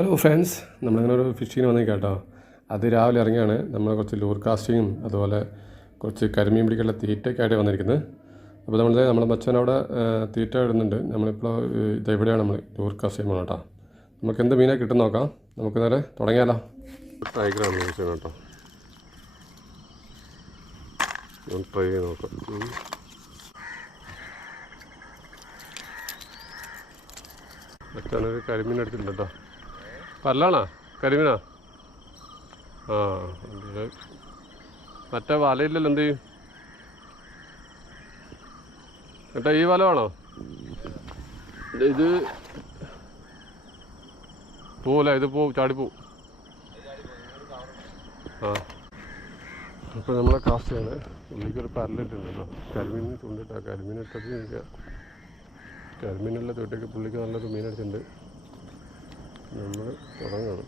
Hello friends, നമ്മളിങ്ങനെ ഒരു ഫിഷിങ്ങിന് വന്നേക്കാം കേട്ടോ. അത് രാവിലെ ഇറങ്ങിയാണ്. നമ്മൾ കുറച്ച് ലൂർകാസ്റ്റിങ്ങും അതുപോലെ കുറച്ച് കരിമീൻ പിടിക്കാനുള്ള തീറ്റയ്ക്കായിട്ട് വന്നിരിക്കുന്നത്. അപ്പോൾ നമ്മുടെ മച്ചൻ അവിടെ തീറ്റ ഇടുന്നുണ്ട്. നമ്മളിപ്പോൾ ഇതെവിടെയാണ് നമ്മൾ ലൂർകാസ്റ്റ് ചെയ്യുമ്പോൾ കേട്ടോ. നമുക്ക് എന്ത് മീനെ കിട്ടും നോക്കാം. നമുക്ക് നേരെ തുടങ്ങിയാലോ. ടൈഗറാണ് യൂസ് ചെയ്യുന്നത് കേട്ടോ. ട്രൈ ചെയ്ത് നോക്കാം. മച്ചാനൊരു കരിമീൻ എടുത്തിട്ടുണ്ട് കേട്ടോ. പല്ലാണോ കരിമീനാ? ആ, മറ്റേ വലയില്ലല്ലോ, എന്ത് ചെയ്യും? മറ്റേ ഈ വല വേണോ? ഇത് പോവില്ല, ഇത് പോവും, ചാടിപ്പോവും. ആ, അപ്പോൾ നമ്മളെ കാസ്റ്റ് ചെയ്യണേ. പുള്ളിക്കൊരു പരലിട്ടുണ്ടല്ലോ, കരിമീൻ ചൂണ്ടിട്ടാ. കരിമീൻ ഇട്ടത് എനിക്ക് കരിമീനുള്ള തൊട്ടേക്ക് പുള്ളിക്ക് നല്ലൊരു മീൻ അടിച്ചിട്ടുണ്ട്. നമ്മൾ തുടങ്ങണം.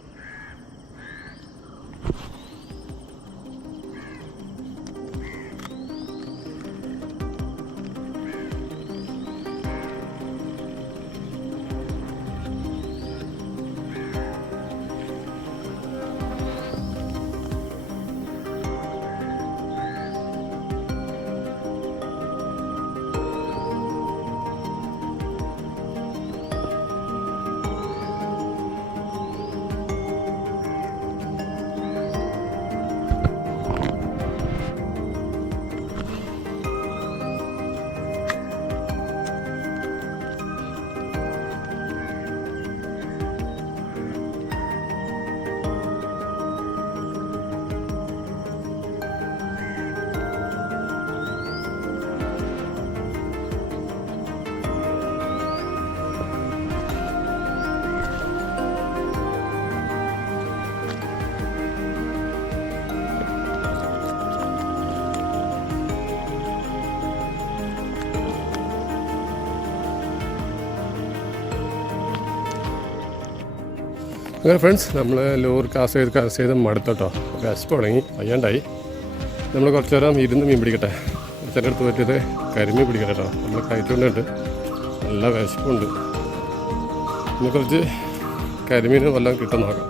അങ്ങനെ ഫ്രണ്ട്സ്, നമ്മൾ ലോർ കാസ്റ്റ് ചെയ്ത് മടുത്തോട്ടോ. വിശപ്പ് തുടങ്ങി, വയ്യാണ്ടായി. നമ്മൾ കുറച്ച് നേരം ഇരുന്ന് മീൻ പിടിക്കട്ടെ. അച്ഛൻ്റെ അടുത്ത് പറ്റിയത് കരിമീൻ പിടിക്കട്ടെ കേട്ടോ. നമ്മൾ കയറ്റുകൊണ്ടുണ്ട്, നല്ല വിശപ്പുണ്ട്. ഇനി കുറച്ച് കരിമീൻ വല്ലതും കിട്ടും നോക്കാം.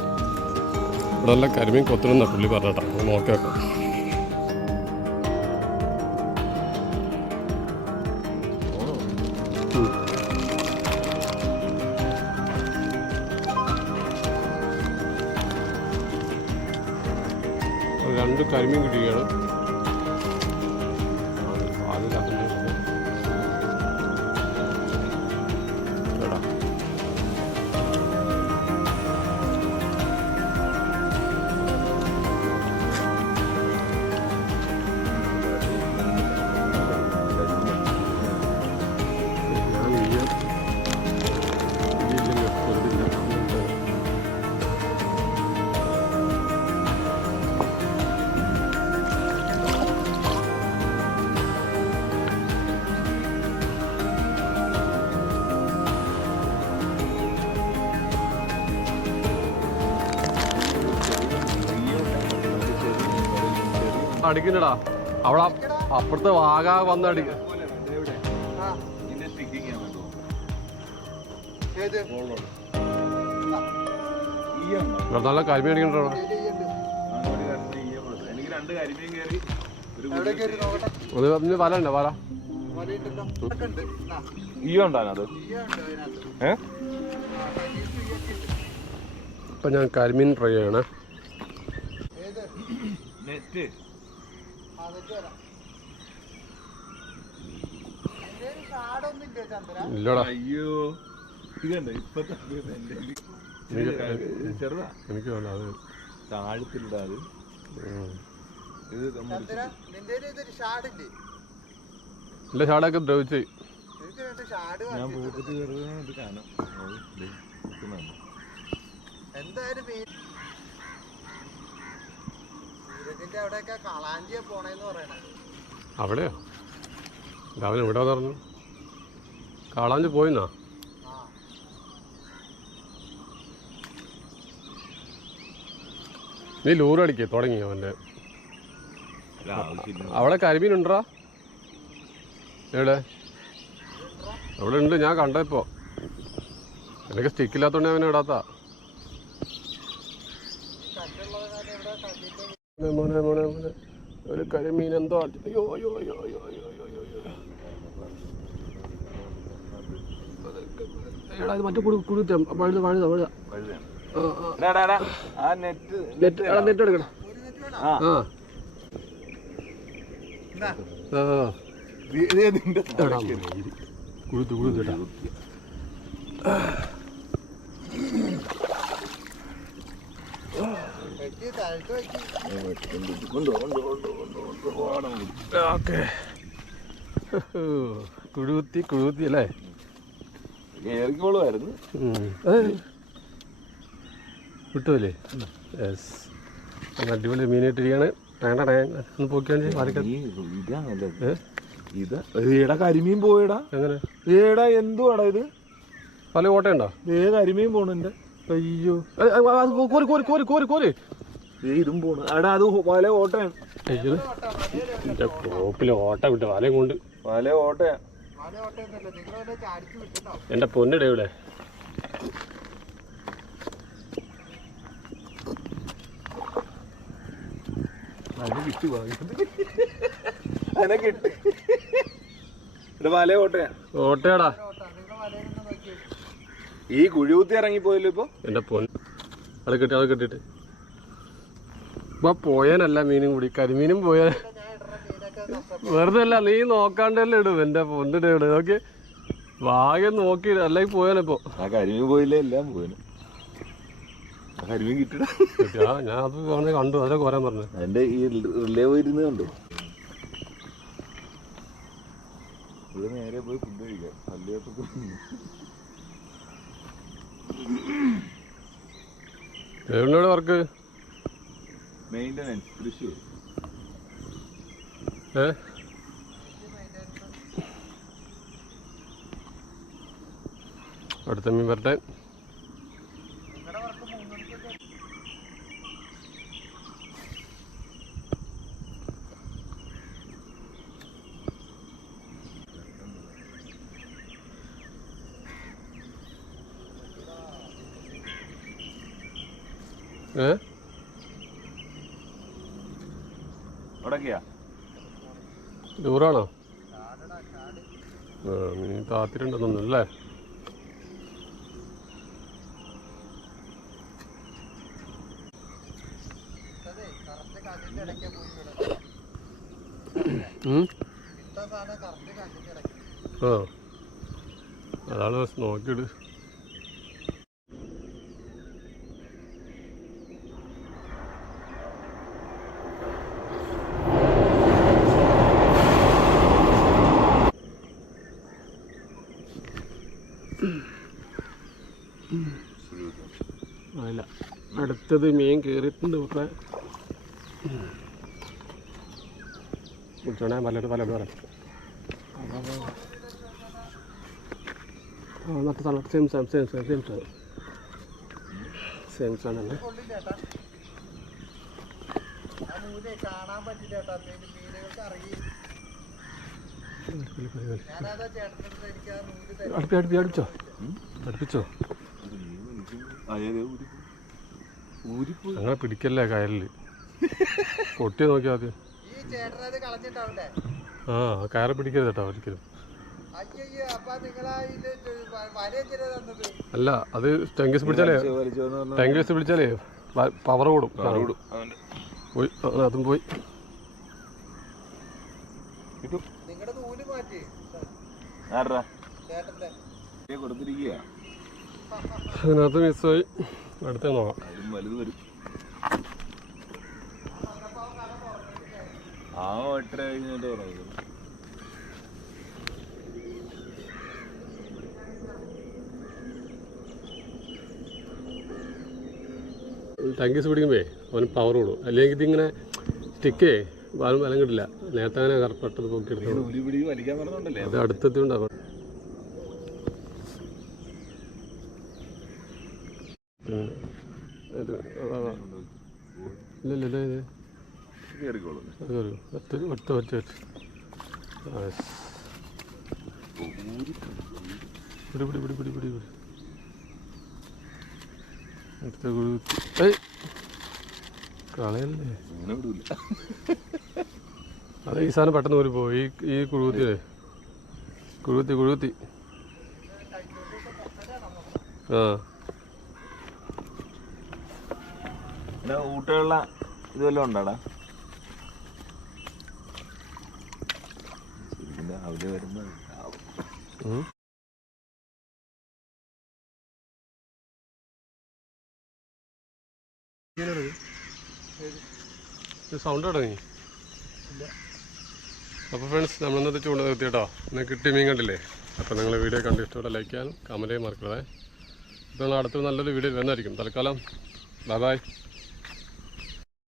ഇവിടെ നല്ല കരിമീൻ കൊത്തണമെന്നാണ് പുള്ളി പറഞ്ഞേട്ടോ. നമ്മൾ നോക്കി വെക്കാം. രണ്ട് കരിമീൻ കിട്ടുകയാണ്. അടിക്കണ്ടടാ, അവിടെ അപ്പുറത്തെ വാഗ വന്ന് അടിക്ക. നല്ല കരിമീൻ അടിക്കണ്ടോ? വല ഉണ്ടോ? വല ഇപ്പൊ ഞാൻ കരിമീൻ ട്രൈ ചെയ്യണേ. ഇല്ലടാ, എനിക്ക് വേണ്ട. അത് താഴത്തിലിടാതെ ഇല്ല, ഷാടൊക്കെ ദ്രവിച്ച് അവിടെയോ? രാവിലെ ഇവിടെ പറഞ്ഞു കാളാഞ്ച് പോയിന്നാ. നീ ലൂറടിക്കേ തുടങ്ങിയോ? അവൻ്റെ അവിടെ കരിമീൻ ഉണ്ടോ? എവിടെ? അവിടെ ഉണ്ട്, ഞാൻ കണ്ടപ്പോ. എനിക്ക് സ്റ്റിക്കില്ലാത്തോണ്ട് അവനെ ഇടാത്ത. മോനെ മോനെ മോനെ ഒരു കരിമീൻ എന്തോ അയ്യോ അയ്യോ അയ്യോ അയ്യോ അയ്യോ അയ്യോ അയ്യോ എടാ ഇത് മറ്റേ കുടുത്ത പഴുത പഴുത പഴുത നെറ്റ് എടുക്കണം ആ കുടുത്തു കുടുത്തിട്ടാ ഓക്കെ കുഴുകുത്തി അല്ലേ കിട്ടുമല്ലേ യെസ് അടിപൊളി മീനായിട്ടിരിക്കുകയാണ് ഒന്ന് പോക്കിയാണ് ഇതാ കരിമീൻ പോയടാ എങ്ങനെ ഏടാ എന്തുവാടാ ഇത് പല കോട്ടയുണ്ടോ കരിമീൻ പോണെന്റെ അയ്യോ കോരി കോരി കോരി കോരി കോരി ഇതും പോണു എടാ അത് വല ഓട്ടയാണ് അയ്യോ എന്റെ കോപ്പില് ഓട്ട വിട്ട വലയും കൊണ്ട് വല ഓട്ടയാ എന്റെ പൊന്നിട ഇവിടെ കിട്ടി അതിനെ കിട്ടി വല ഓട്ടയാ ഓട്ടയാടാ ഈ കുഴികുത്തി ഇറങ്ങിപ്പോയല്ലോ ഇപ്പൊ എന്റെ പൊന്ന് അത് കിട്ടിയിട്ട് ഇപ്പൊ പോയാനല്ല മീനും കൂടി കരിമീനും പോയാ വെറുതെ അല്ല നീ നോക്കാണ്ടല്ലേ ഇടും എന്റെ പൊന്നിട ഇവിടെ നോക്കി ഭാഗ്യം നോക്കി അല്ലെങ്കിൽ പോയാനിപ്പോ ആ കരിമീൻ പോയില്ലേ എല്ലാം പോയന് കരിമീൻ കിട്ടിടാ ഞാൻ അത് പറഞ്ഞ കണ്ടു അതൊക്കെ കോരാൻ പറഞ്ഞു അതിന്റെ ഈ റിലേ പോയിരുന്ന് കണ്ടു ഇത് നേരെ പോയി ഫുഡ് കഴിക്കാം പള്ളിയൊക്കെ എവിടെയാണ് വർക്ക് മെയിൻ്റനൻസ് തൃശ്ശൂർ അടുത്ത മീൻ വരട്ടെ ദൂരാണോ മീൻ താത്തിട്ടുണ്ടെന്നല്ലേ ആ അതാണ് നോക്കിയിട്ട് അല്ല അടുത്തത് മീൻ കയറിയിട്ടുണ്ട് ഇവിടെ വിളിച്ചോണേ പലരും പറയാം നട്ട് സാധനം സെയിം സാധനം തന്നെ അടുപ്പിച്ചോ അങ്ങനെ പിടിക്കല്ലേ കയറില് പൊട്ടി നോക്കിയാ ആദ്യം ആ കയറ് പിടിക്കരുത് കേട്ടോ ഒരിക്കലും അല്ല അത് ടെങ്കീസ് പിടിച്ചാലേ പവർ കൂടും പോയി അതും പോയി അതിനകത്ത് മിസ്സായി അടുത്ത നോക്കാം വലുത് വരും ആ എട്ടര കഴിഞ്ഞിട്ട് പറയുന്നത് ടാങ്കീസ് പിടിക്കുമ്പേ അവന് പവർ കൂടും അല്ലെങ്കിൽ ഇതിങ്ങനെ സ്റ്റിക്കേ ബലം കിട്ടില്ല നേരത്തെ അങ്ങനെ കറക്റ്റ് പൊക്കി എടുത്തോളൂ അത് അടുത്തെത്തിണ്ടാവും ഇല്ലല്ലോ ഇത് ഒറ്റ പിടി അടുത്ത കളയല്ലേ അങ്ങനെ വിടൂല. അത് ഈ സാധനം പെട്ടെന്ന് ഊരി പോയി. ഈ കുഴുകുത്തില്ലേ, കുഴുകുത്തി ആ പിന്നെ ഊട്ടുള്ള ഇതുവല്ലോ ഉണ്ടാടാ. ശരിക്കും രാവിലെ വരുമ്പോൾ സൗണ്ട് തുടങ്ങി. അപ്പോൾ ഫ്രണ്ട്സ്, നമ്മളിന്നത്തെ ചൂണ്ട നിർത്തി കേട്ടോ. ഇന്ന് കിട്ടിയ മീൻ കണ്ടില്ലേ. അപ്പോൾ നിങ്ങൾ വീഡിയോ കണ്ട് ഇഷ്ടപ്പെട്ട ലൈക്ക് ചെയ്യാനും കമൻറ്റ് ചെയ്യാൻ മറക്കരുത്. അപ്പോൾ നിങ്ങൾ അടുത്തൊരു നല്ലൊരു വീഡിയോ വരുന്നതായിരിക്കും. തൽക്കാലം ബൈ ബൈ.